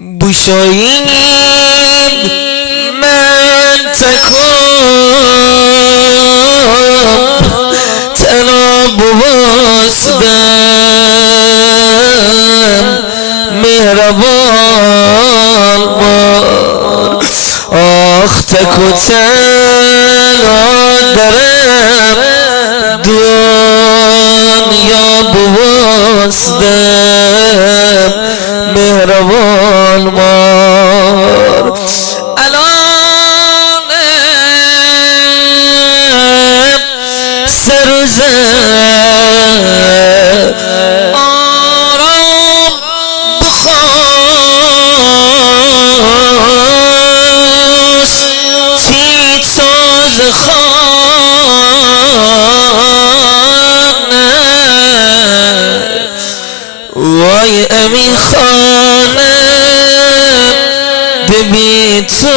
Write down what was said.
بشاییم من تکام تنها بواسدم مهربان بار آخ تکو تنها درم دنیا بواسدم مهربان بار الان سر زد آرام بخواست چیت ساز خانه وای امین خانه ببین تو